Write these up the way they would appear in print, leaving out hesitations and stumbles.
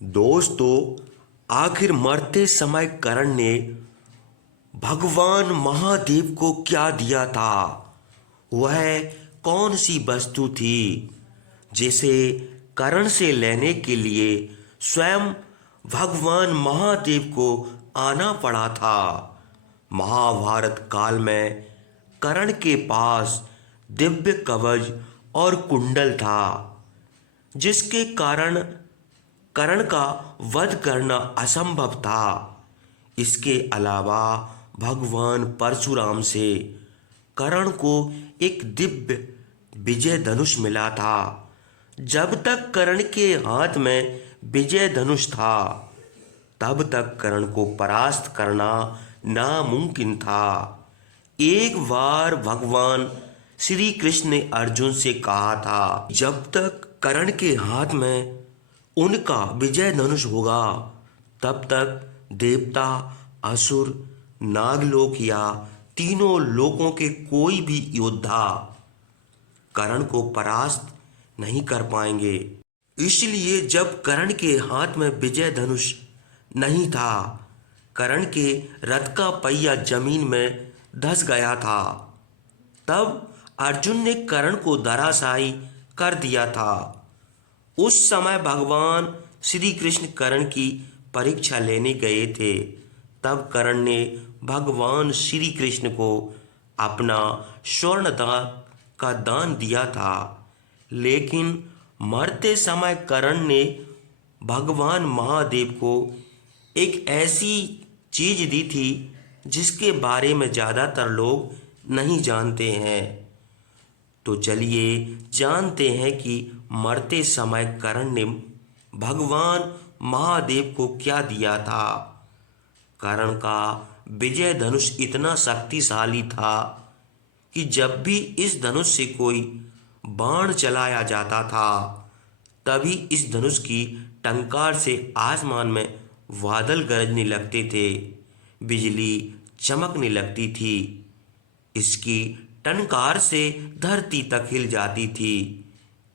दोस्तों, आखिर मरते समय कर्ण ने भगवान महादेव को क्या दिया था? वह कौन सी वस्तु थी जिसे कर्ण से लेने के लिए स्वयं भगवान महादेव को आना पड़ा था? महाभारत काल में कर्ण के पास दिव्य कवच और कुंडल था, जिसके कारण कर्ण का वध करना असंभव था। इसके अलावा भगवान परशुराम से कर्ण को एक दिव्य विजय धनुष मिला था। जब तक कर्ण के हाथ में विजय धनुष था, तब तक कर्ण को परास्त करना नामुमकिन था। एक बार भगवान श्री कृष्ण ने अर्जुन से कहा था, जब तक कर्ण के हाथ में उनका विजय धनुष होगा, तब तक देवता, असुर, नागलोक या तीनों लोकों के कोई भी योद्धा कर्ण को परास्त नहीं कर पाएंगे। इसलिए जब कर्ण के हाथ में विजय धनुष नहीं था, कर्ण के रथ का पहिया जमीन में धंस गया था, तब अर्जुन ने कर्ण को धराशायी कर दिया था। उस समय भगवान श्री कृष्ण कर्ण की परीक्षा लेने गए थे। तब कर्ण ने भगवान श्री कृष्ण को अपना स्वर्ण दांत का दान दिया था। लेकिन मरते समय कर्ण ने भगवान महादेव को एक ऐसी चीज दी थी जिसके बारे में ज़्यादातर लोग नहीं जानते हैं। तो चलिए जानते हैं कि मरते समय कर्ण ने भगवान महादेव को क्या दिया था। कर्ण का विजय धनुष इतना शक्तिशाली था कि जब भी इस धनुष से कोई बाण चलाया जाता था, तभी इस धनुष की टंकार से आसमान में बादल गरजने लगते थे, बिजली चमकने लगती थी। इसकी टंकार से धरती तक हिल जाती थी।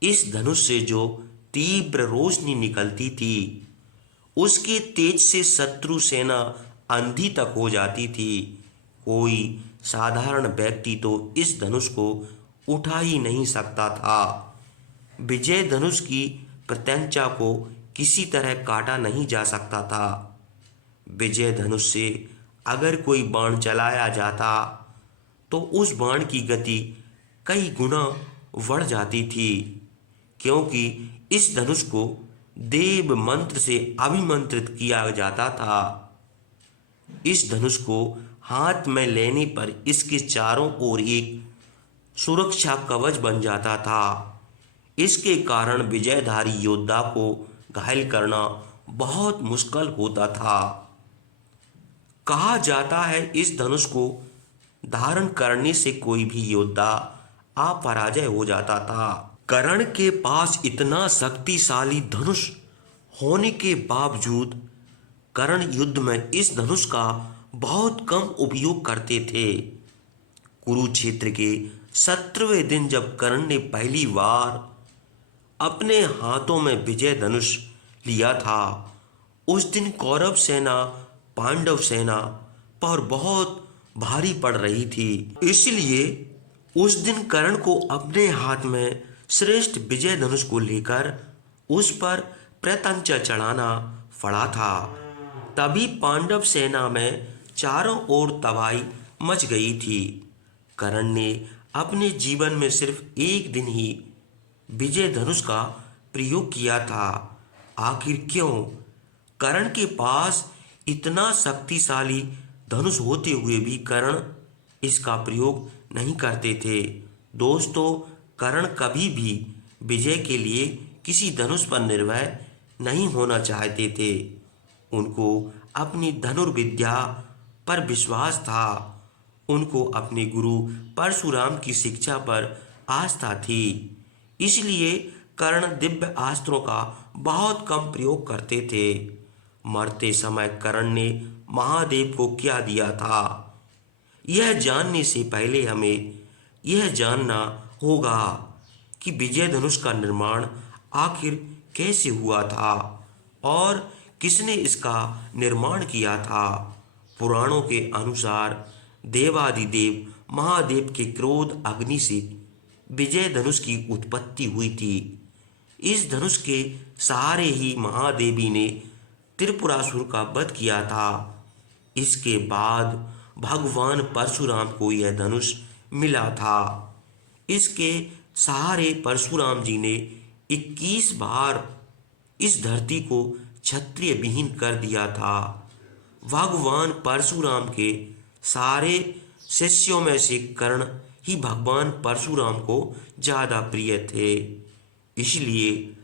इस धनुष से जो तीव्र रोशनी निकलती थी, उसके तेज से शत्रु सेना अंधी तक हो जाती थी। कोई साधारण व्यक्ति तो इस धनुष को उठा ही नहीं सकता था। विजय धनुष की प्रत्यंचा को किसी तरह काटा नहीं जा सकता था। विजय धनुष से अगर कोई बाण चलाया जाता, तो उस बाण की गति कई गुना बढ़ जाती थी, क्योंकि इस धनुष को देव मंत्र से अभिमंत्रित किया जाता था। इस धनुष को हाथ में लेने पर इसके चारों ओर एक सुरक्षा कवच बन जाता था। इसके कारण विजयधारी योद्धा को घायल करना बहुत मुश्किल होता था। कहा जाता है इस धनुष को धारण करने से कोई भी योद्धा अपराजय हो जाता था। कर्ण के पास इतना शक्तिशाली धनुष होने के बावजूद कर्ण युद्ध में इस धनुष का बहुत कम उपयोग करते थे। कुरुक्षेत्र के 17वें दिन जब कर्ण ने पहली बार अपने हाथों में विजय धनुष लिया था, उस दिन कौरव सेना पांडव सेना पर बहुत भारी पड़ रही थी। इसलिए उस दिन कर्ण को अपने हाथ में श्रेष्ठ विजय धनुष को लेकर उस पर प्रत्यंचा चढ़ाना पड़ा था। तभी पांडव सेना में चारों ओर तबाही मच गई थी। कर्ण ने अपने जीवन में सिर्फ एक दिन ही विजय धनुष का प्रयोग किया था। आखिर क्यों? कर्ण के पास इतना शक्तिशाली धनुष होते हुए भी कर्ण इसका प्रयोग नहीं करते थे। दोस्तों, कर्ण कभी भी विजय के लिए किसी धनुष पर निर्भर नहीं होना चाहते थे। उनको अपनी धनुर्विद्या पर विश्वास था। उनको अपने गुरु परशुराम की शिक्षा पर आस्था थी। इसलिए कर्ण दिव्य अस्त्रों का बहुत कम प्रयोग करते थे। मरते समय कर्ण ने महादेव को क्या दिया था, यह जानने से पहले हमें यह जानना होगा कि विजय धनुष का निर्माण आखिर कैसे हुआ था और किसने इसका निर्माण किया था? पुराणों के अनुसार देवादिदेव महादेव के क्रोध अग्नि से विजय धनुष की उत्पत्ति हुई थी। इस धनुष के सहारे ही महादेवी ने त्रिपुरासुर का वध किया था। इसके बाद भगवान परशुराम को यह धनुष मिला था। इसके सहारे परशुराम जी ने 21 बार इस धरती को क्षत्रिय विहीन कर दिया था। भगवान परशुराम के सारे शिष्यों में से कर्ण ही भगवान परशुराम को ज्यादा प्रिय थे। इसलिए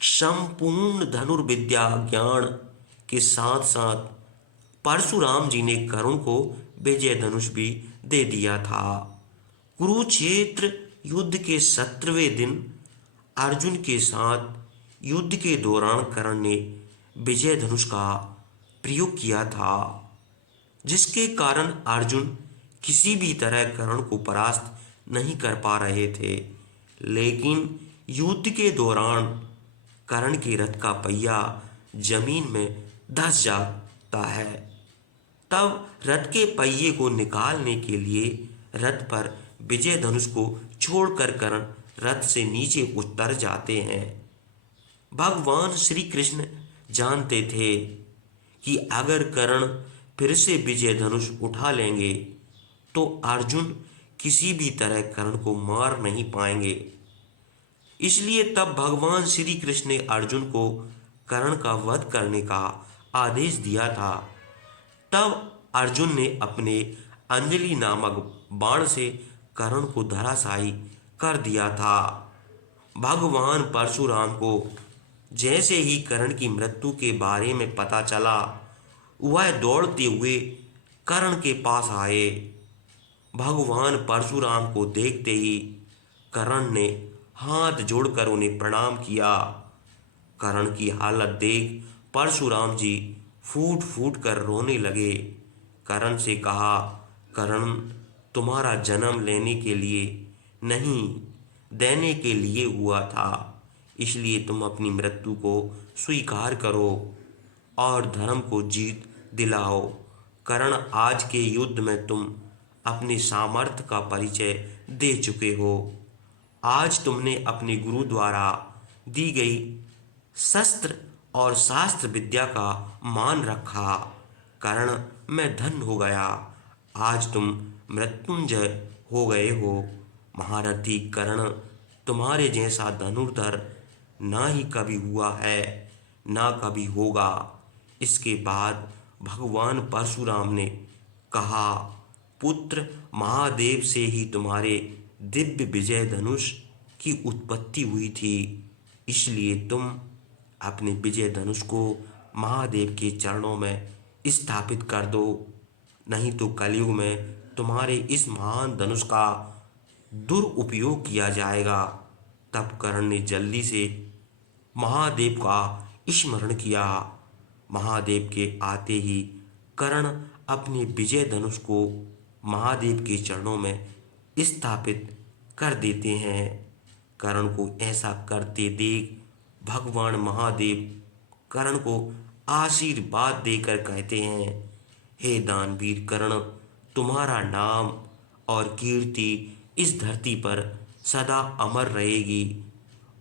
संपूर्ण धनुर्विद्या ज्ञान के साथ साथ परशुराम जी ने कर्ण को विजय धनुष भी दे दिया था। कुरुक्षेत्र युद्ध के 17वें दिन अर्जुन के साथ युद्ध के दौरान कर्ण ने विजय धनुष का प्रयोग किया था, जिसके कारण अर्जुन किसी भी तरह कर्ण को परास्त नहीं कर पा रहे थे। लेकिन युद्ध के दौरान कर्ण के रथ का पहिया जमीन में धंस जाता है। तब रथ के पहिए को निकालने के लिए रथ पर विजय धनुष को छोड़कर कर्ण रथ से नीचे उतर जाते हैं। भगवान श्री कृष्ण जानते थे कि अगर कर्ण फिर से विजय धनुष उठा लेंगे तो अर्जुन किसी भी तरह कर्ण को मार नहीं पाएंगे। इसलिए तब भगवान श्री कृष्ण ने अर्जुन को कर्ण का वध करने का आदेश दिया था। तब अर्जुन ने अपने अंजलि नामक बाण से कर्ण को धराशायी कर दिया था। भगवान परशुराम को जैसे ही कर्ण की मृत्यु के बारे में पता चला, वह दौड़ते हुए कर्ण के पास आए। भगवान परशुराम को देखते ही कर्ण ने हाथ जोड़कर उन्हें प्रणाम किया। कर्ण की हालत देख परशुराम जी फूट फूट कर रोने लगे। कर्ण से कहा, कर्ण, तुम्हारा जन्म लेने के लिए नहीं, देने के लिए हुआ था। इसलिए तुम अपनी मृत्यु को स्वीकार करो और धर्म को जीत दिलाओ। कर्ण, आज के युद्ध में तुम अपने सामर्थ्य का परिचय दे चुके हो। आज तुमने अपने गुरु द्वारा दी गई शस्त्र और शास्त्र विद्या का मान रखा। कर्ण, मैं धन्य हो गया। आज तुम मृत्युंजय हो गए हो। महारथी कर्ण, तुम्हारे जैसा धनुर्धर ना ही कभी हुआ है, ना कभी होगा। इसके बाद भगवान परशुराम ने कहा, पुत्र, महादेव से ही तुम्हारे दिव्य विजय धनुष की उत्पत्ति हुई थी। इसलिए तुम अपने विजय धनुष को महादेव के चरणों में स्थापित कर दो, नहीं तो कलयुग में तुम्हारे इस महान धनुष का दुरुपयोग किया जाएगा। तब कर्ण ने जल्दी से महादेव का स्मरण किया। महादेव के आते ही कर्ण अपने विजय धनुष को महादेव के चरणों में स्थापित कर देते हैं। कर्ण को ऐसा करते देख भगवान महादेव कर्ण को आशीर्वाद देकर कहते हैं, हे दानवीर कर्ण, तुम्हारा नाम और कीर्ति इस धरती पर सदा अमर रहेगी।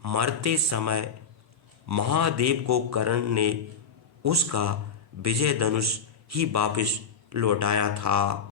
मरते समय महादेव को कर्ण ने उसका विजय धनुष ही वापस लौटाया था।